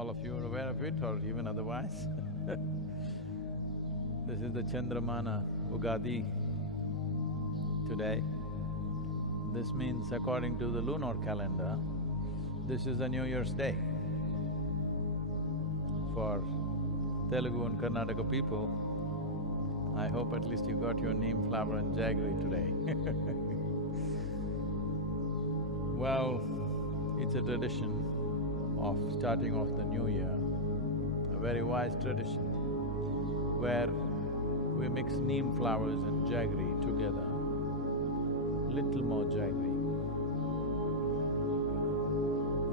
all of you are aware of it or even otherwise. This is the Chandramana Ugadi today. This means according to the lunar calendar, this is the New Year's Day. For Telugu and Karnataka people, I hope at least you got your neem flower and jaggery today. Well, it's a tradition of starting off the new year, a very wise tradition, where we mix neem flowers and jaggery together, little more jaggery.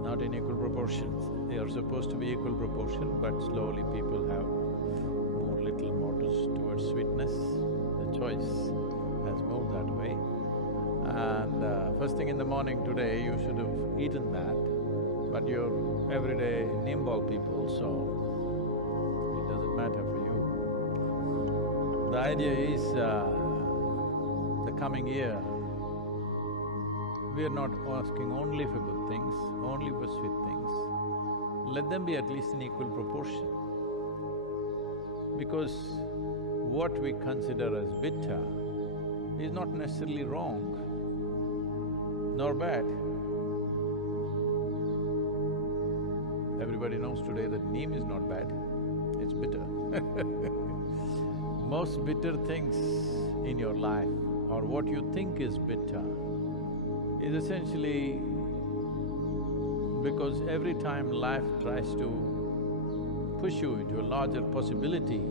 Not in equal proportions, they are supposed to be equal proportion, but slowly people have moved little more towards sweetness. The choice has moved that way. And first thing in the morning today, you should have eaten that, but you're everyday neem ball people, so it doesn't matter for you. The idea is, the coming year, we are not asking only for good things, only for sweet things. Let them be at least in equal proportion. Because what we consider as bitter is not necessarily wrong nor bad. Everybody knows today that neem is not bad, it's bitter. Most bitter things in your life, or what you think is bitter, is essentially because every time life tries to push you into a larger possibility,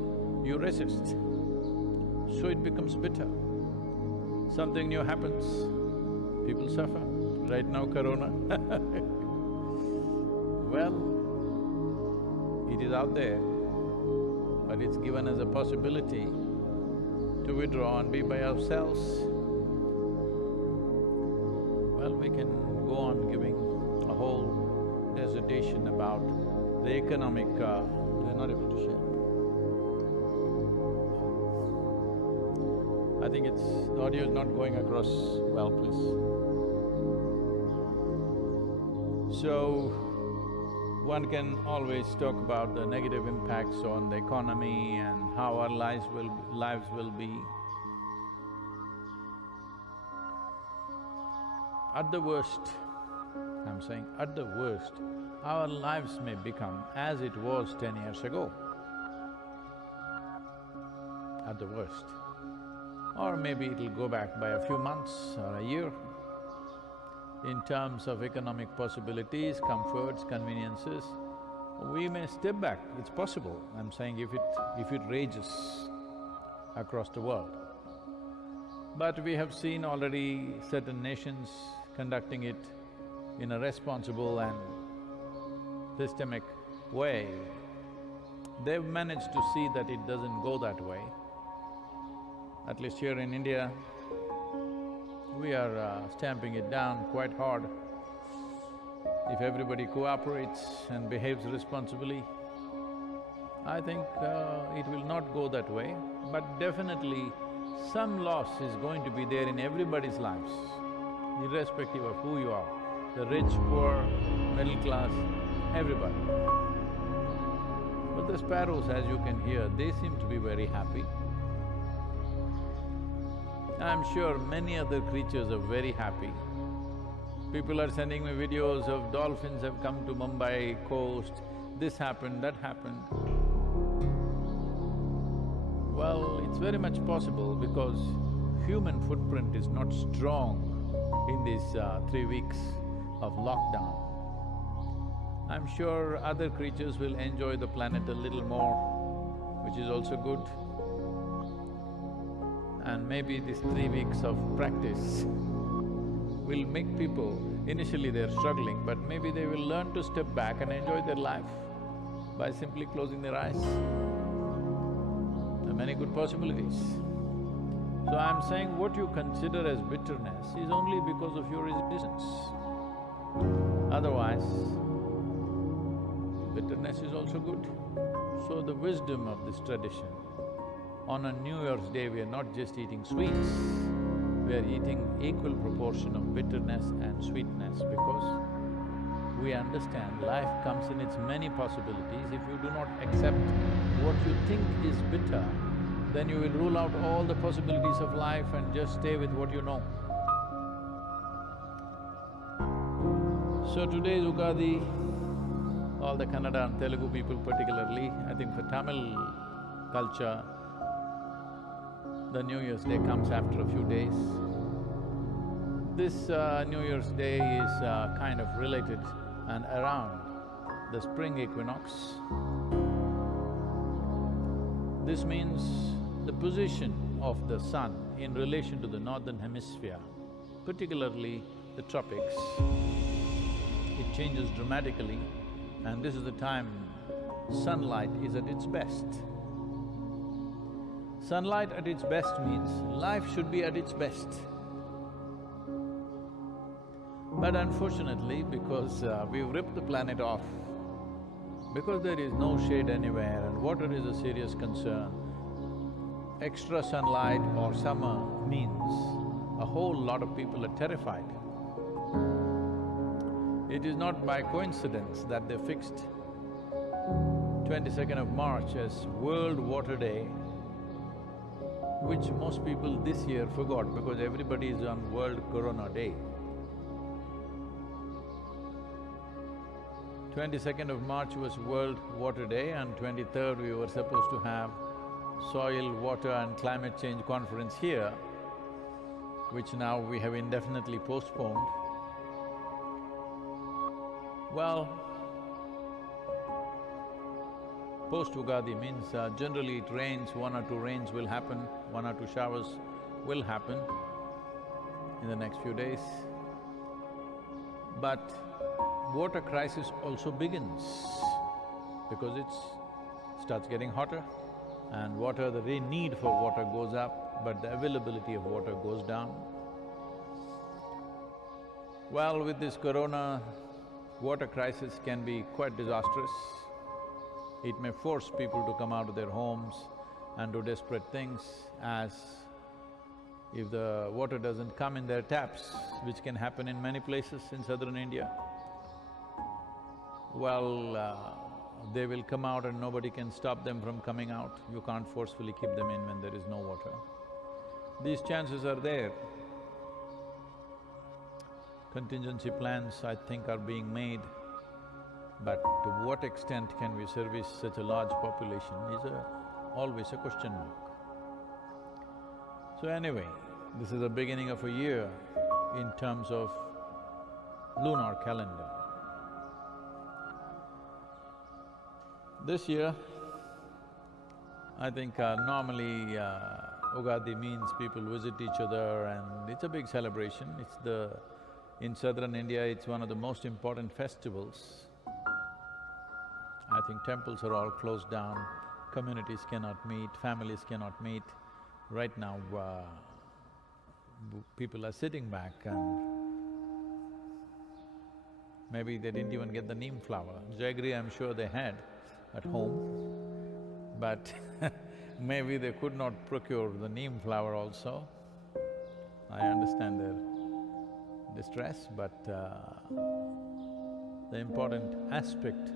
you resist. So it becomes bitter. Something new happens, people suffer. Right now, corona well, it is out there, but it's given as a possibility to withdraw and be by ourselves. Well, we can go on giving a whole dissertation about the economic… they're not able to share. I think the audio is not going across well, please. So, one can always talk about the negative impacts on the economy and how our lives will be. At the worst, I'm saying at the worst, our lives may become as it was 10 years ago, at the worst. Or maybe it'll go back by a few months or a year. In terms of economic possibilities, comforts, conveniences, we may step back, it's possible. I'm saying if it rages across the world. But we have seen already certain nations conducting it in a responsible and systemic way. They've managed to see that it doesn't go that way. At least here in India, we are stamping it down quite hard. If everybody cooperates and behaves responsibly, I think it will not go that way, but definitely some loss is going to be there in everybody's lives, irrespective of who you are, the rich, poor, middle class, everybody. But the sparrows, as you can hear, they seem to be very happy. I'm sure many other creatures are very happy. People are sending me videos of dolphins have come to Mumbai coast, this happened, that happened. Well, it's very much possible because human footprint is not strong in these 3 weeks of lockdown. I'm sure other creatures will enjoy the planet a little more, which is also good. And maybe these 3 weeks of practice will make people… initially they're struggling, but maybe they will learn to step back and enjoy their life by simply closing their eyes. There are many good possibilities. So I'm saying what you consider as bitterness is only because of your resistance. Otherwise, bitterness is also good. So the wisdom of this tradition, on a New Year's Day, we are not just eating sweets, we are eating equal proportion of bitterness and sweetness because we understand life comes in its many possibilities. If you do not accept what you think is bitter, then you will rule out all the possibilities of life and just stay with what you know. So today is Ugadi. All the Kannada and Telugu people particularly, I think for Tamil culture, the New Year's Day comes after a few days. This New Year's Day is kind of related and around the spring equinox. This means the position of the sun in relation to the northern hemisphere, particularly the tropics. It changes dramatically, and this is the time sunlight is at its best. Sunlight at its best means life should be at its best. But unfortunately, because we've ripped the planet off, because there is no shade anywhere and water is a serious concern, extra sunlight or summer means a whole lot of people are terrified. It is not by coincidence that they fixed 22nd of March as World Water Day, which most people this year forgot because everybody is on World Corona Day. 22nd of March was World Water Day and 23rd we were supposed to have Soil, Water and Climate Change Conference here, which now we have indefinitely postponed. Well, post-Ugadi means generally it rains, 1 or 2 rains will happen, 1 or 2 showers will happen in the next few days. But water crisis also begins because it starts getting hotter and water, the need for water goes up, but the availability of water goes down. Well, with this corona, water crisis can be quite disastrous. It may force people to come out of their homes and do desperate things, as if the water doesn't come in their taps, which can happen in many places in southern India. Well, they will come out and nobody can stop them from coming out. You can't forcefully keep them in when there is no water. These chances are there. Contingency plans, I think, are being made, but to what extent can we service such a large population is always a question mark. So anyway, this is the beginning of a year in terms of lunar calendar. This year, I think normally Ugadi means people visit each other and it's a big celebration. In southern India, it's one of the most important festivals. I think temples are all closed down, communities cannot meet, families cannot meet. Right now, people are sitting back and maybe they didn't even get the neem flower. Jaggi, I'm sure they had at home, but maybe they could not procure the neem flower also. I understand their distress, but the important aspect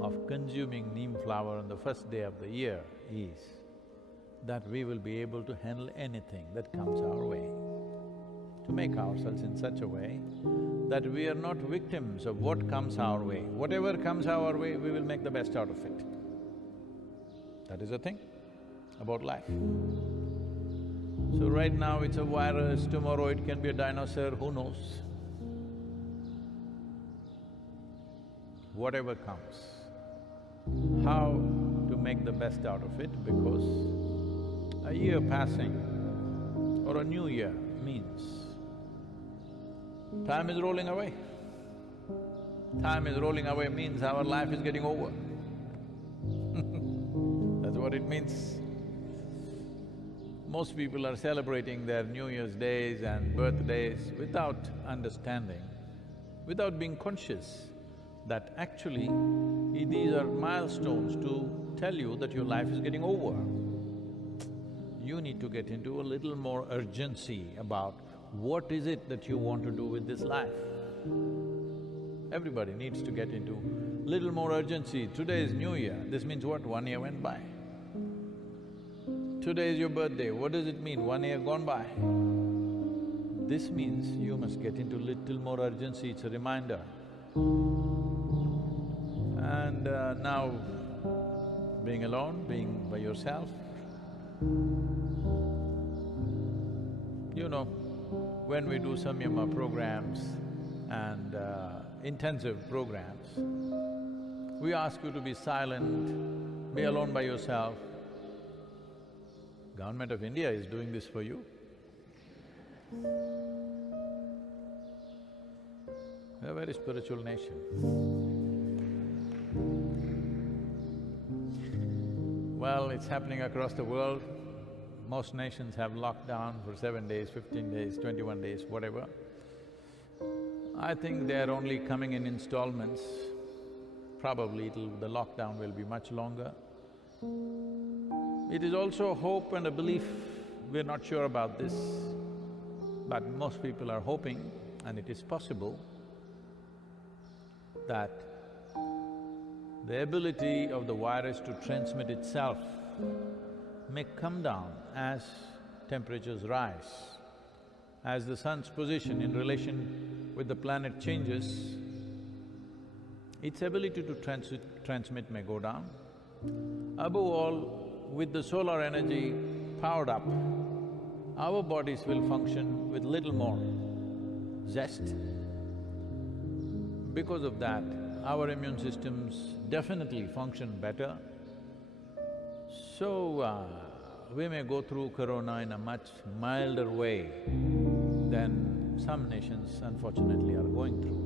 of consuming neem flower on the first day of the year is that we will be able to handle anything that comes our way, to make ourselves in such a way that we are not victims of what comes our way. Whatever comes our way, we will make the best out of it. That is the thing about life. So right now it's a virus, tomorrow it can be a dinosaur, who knows? Whatever comes, how to make the best out of it, because a year passing or a new year means time is rolling away. Time is rolling away means our life is getting over. That's what it means. Most people are celebrating their New Year's days and birthdays without understanding, without being conscious that actually these are milestones to tell you that your life is getting over. You need to get into a little more urgency about what is it that you want to do with this life. Everybody needs to get into little more urgency. Today is New Year, this means what? 1 year went by. Today is your birthday, what does it mean? 1 year gone by. This means you must get into little more urgency, it's a reminder. And now, being alone, being by yourself, you know, when we do samyama programs and intensive programs, we ask you to be silent, be alone by yourself. Government of India is doing this for you. We're a very spiritual nation. Well, it's happening across the world. Most nations have lockdown for 7 days, 15 days, 21 days, whatever. I think they're only coming in installments. Probably the lockdown will be much longer. It is also a hope and a belief, we're not sure about this, but most people are hoping, and it is possible, that the ability of the virus to transmit itself may come down as temperatures rise. As the sun's position in relation with the planet changes, its ability to transmit may go down. Above all, with the solar energy powered up, our bodies will function with little more zest. Because of that, our immune systems definitely function better. So, we may go through corona in a much milder way than some nations unfortunately are going through.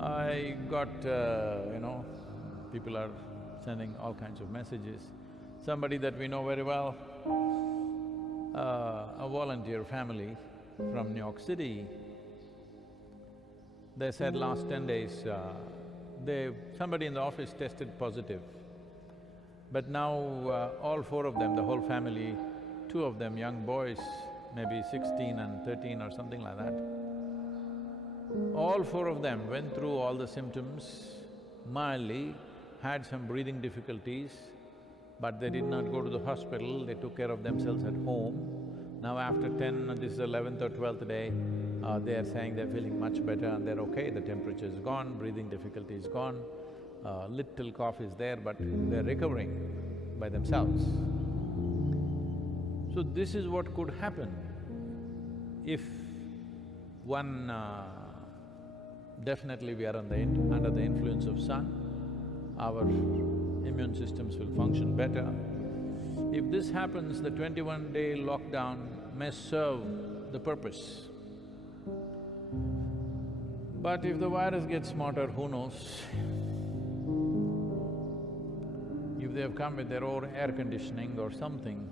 I got, people are sending all kinds of messages. Somebody that we know very well, a volunteer family from New York City, they said last 10 days, somebody in the office tested positive. But now all four of them, the whole family, two of them young boys, maybe 16 and 13 or something like that, all four of them went through all the symptoms mildly, had some breathing difficulties, but they did not go to the hospital, they took care of themselves at home. Now after 10, this is 11th or 12th day, they are saying they're feeling much better and they're okay, the temperature is gone, breathing difficulty is gone, little cough is there, but they're recovering by themselves. So this is what could happen if one… definitely we are under the influence of sun, our immune systems will function better. If this happens, the 21-day lockdown may serve the purpose. But if the virus gets smarter, who knows? If they have come with their own air conditioning or something,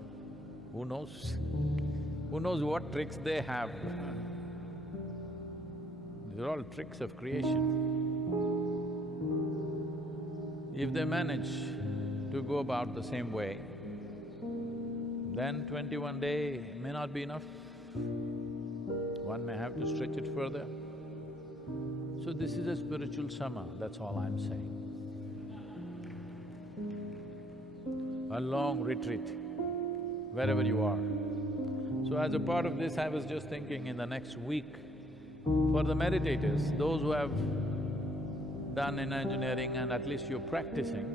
who knows? Who knows what tricks they have? These are all tricks of creation. If they manage to go about the same way, then 21 day may not be enough. One may have to stretch it further. So this is a spiritual summer, that's all I'm saying. A long retreat, wherever you are. So as a part of this, I was just thinking in the next week, for the meditators, those who have done in engineering and at least you're practicing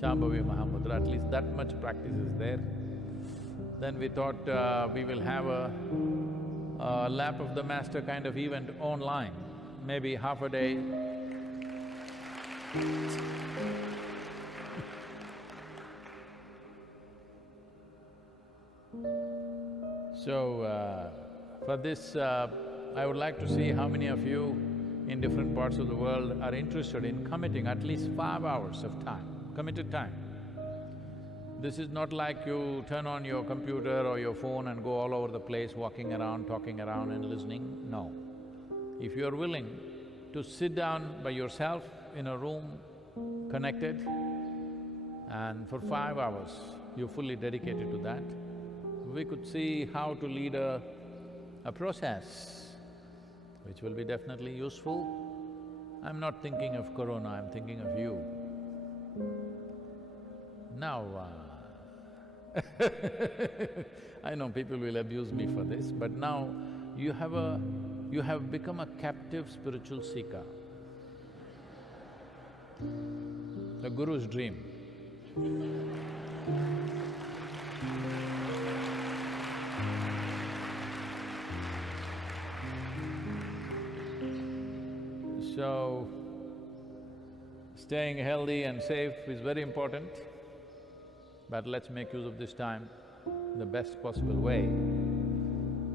Shambhavi Mahamudra, at least that much practice is there, then we thought we will have a lap of the master kind of event online, maybe half a day. So, for this, I would like to see how many of you in different parts of the world are interested in committing at least 5 hours of time, committed time. This is not like you turn on your computer or your phone and go all over the place, walking around, talking around and listening, no. If you are willing to sit down by yourself in a room, connected, and for 5 hours you're fully dedicated to that, we could see how to lead a process which will be definitely useful. I'm not thinking of corona, I'm thinking of you. Now, I know people will abuse me for this, but now you have become a captive spiritual seeker. The Guru's dream. So, staying healthy and safe is very important, but let's make use of this time in the best possible way.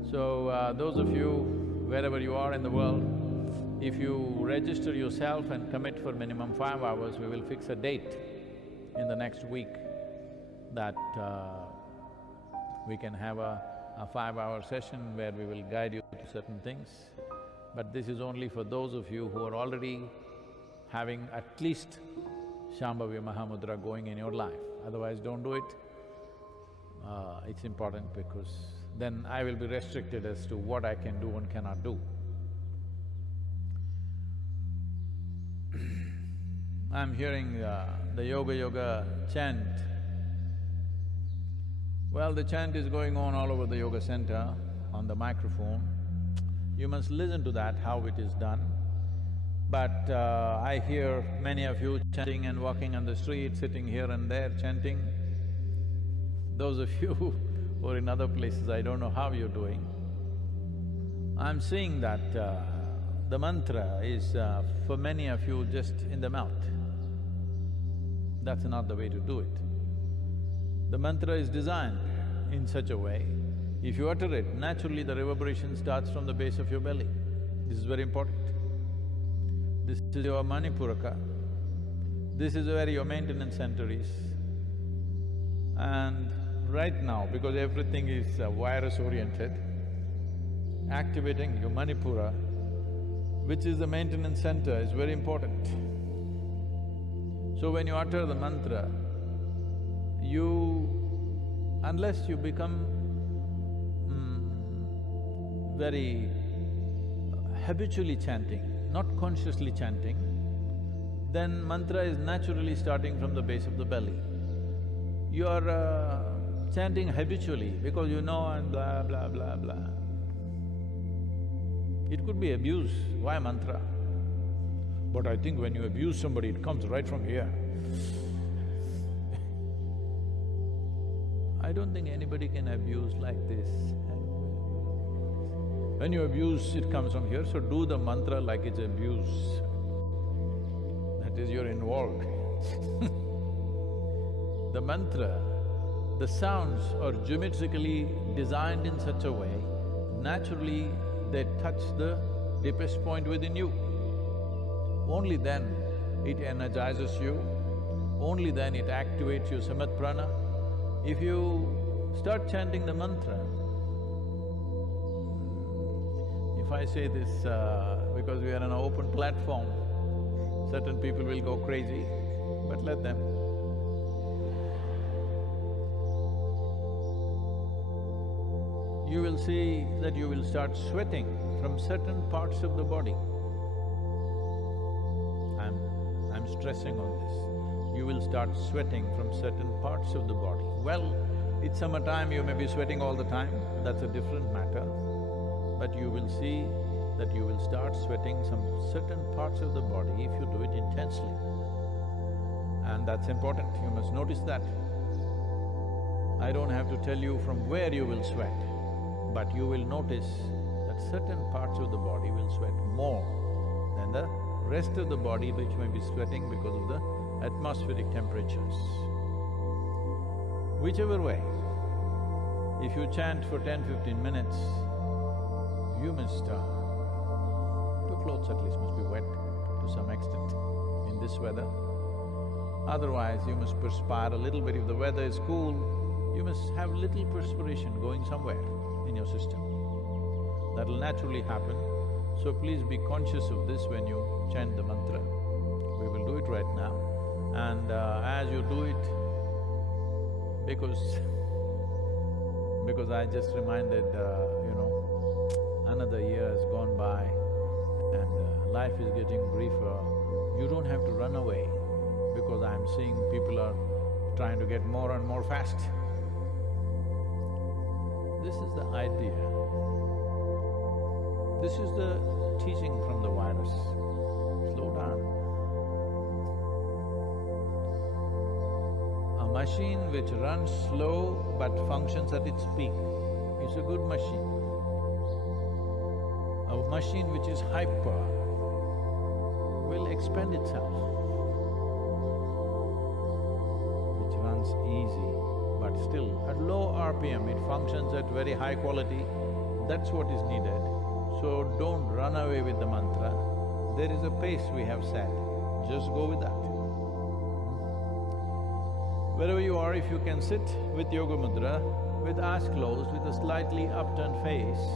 So, those of you, wherever you are in the world, if you register yourself and commit for minimum 5 hours, we will fix a date in the next week that we can have a 5-hour session where we will guide you to certain things. But this is only for those of you who are already having at least Shambhavya Mahamudra going in your life. Otherwise, don't do it. It's important because then I will be restricted as to what I can do and cannot do. I'm hearing the yoga chant. Well, the chant is going on all over the yoga center on the microphone. You must listen to that, how it is done. But I hear many of you chanting and walking on the street, sitting here and there chanting. Those of you who are in other places, I don't know how you're doing. I'm seeing that the mantra is for many of you just in the mouth. That's not the way to do it. The mantra is designed in such a way, if you utter it, naturally the reverberation starts from the base of your belly. This is very important. This is your Manipuraka. This is where your maintenance center is. And right now, because everything is virus-oriented, activating your Manipura, which is the maintenance center, is very important. So when you utter the mantra, unless you become very habitually chanting, not consciously chanting, then mantra is naturally starting from the base of the belly. You are chanting habitually because you know and blah, blah, blah, blah. It could be abuse, why mantra? But I think when you abuse somebody, it comes right from here. I don't think anybody can abuse like this. When you abuse, it comes from here, so do the mantra like it's abuse. That is, you're involved. The mantra, the sounds are geometrically designed in such a way, naturally they touch the deepest point within you. Only then it energizes you, only then it activates your samat prana. If you start chanting the mantra, if I say this because we are on an open platform, certain people will go crazy, but let them. You will see that you will start sweating from certain parts of the body. I'm stressing on this. You will start sweating from certain parts of the body. Well, it's summertime, you may be sweating all the time, that's a different matter. But you will see that you will start sweating some certain parts of the body if you do it intensely. And that's important, you must notice that. I don't have to tell you from where you will sweat, but you will notice that certain parts of the body will sweat more than the rest of the body, which may be sweating because of the atmospheric temperatures. Whichever way, if you chant for 10–15 minutes, you must… the clothes at least must be wet to some extent in this weather. Otherwise, you must perspire a little bit. If the weather is cool, you must have little perspiration going somewhere in your system. That'll naturally happen. So please be conscious of this when you chant the mantra. We will do it right now. And as you do it, because I just reminded, another year has gone by is getting briefer, you don't have to run away because I'm seeing people are trying to get more and more fast. This is the idea. This is the teaching from the virus. Slow down. A machine which runs slow but functions at its peak is a good machine. A machine which is hyper will expend itself. Which runs easy, but still at low RPM it functions at very high quality, that's what is needed. So don't run away with the mantra, there is a pace we have set, just go with that. Wherever you are, if you can sit with Yoga Mudra, with eyes closed, with a slightly upturned face,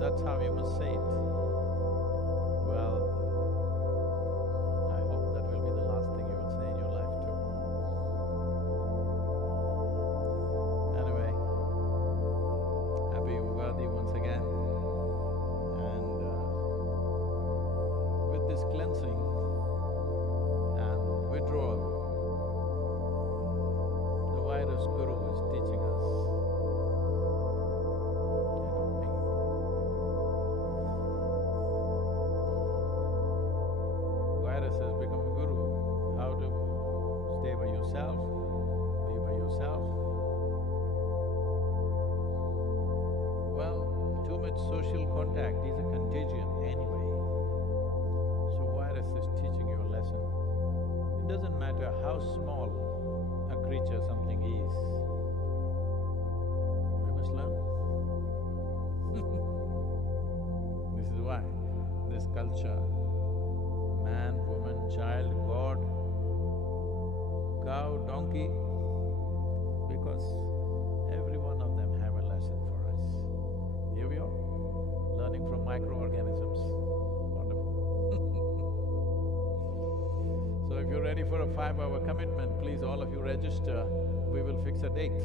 that's how you must say it. Well, I hope that will be the last thing you will say in your life too. Anyway, happy Ugadi once again. And with this cleansing and withdrawal, the virus guru is teaching us, virus has become a guru, how to stay by yourself, be by yourself. Well, too much social contact is a contagion anyway. So virus is teaching you a lesson. It doesn't matter how small a creature something is, we must learn. This is why this culture, man, woman, child, God, cow, donkey, because every one of them have a lesson for us. Here we are, learning from microorganisms. Wonderful. So if you're ready for a 5-hour commitment, please all of you register, we will fix a date.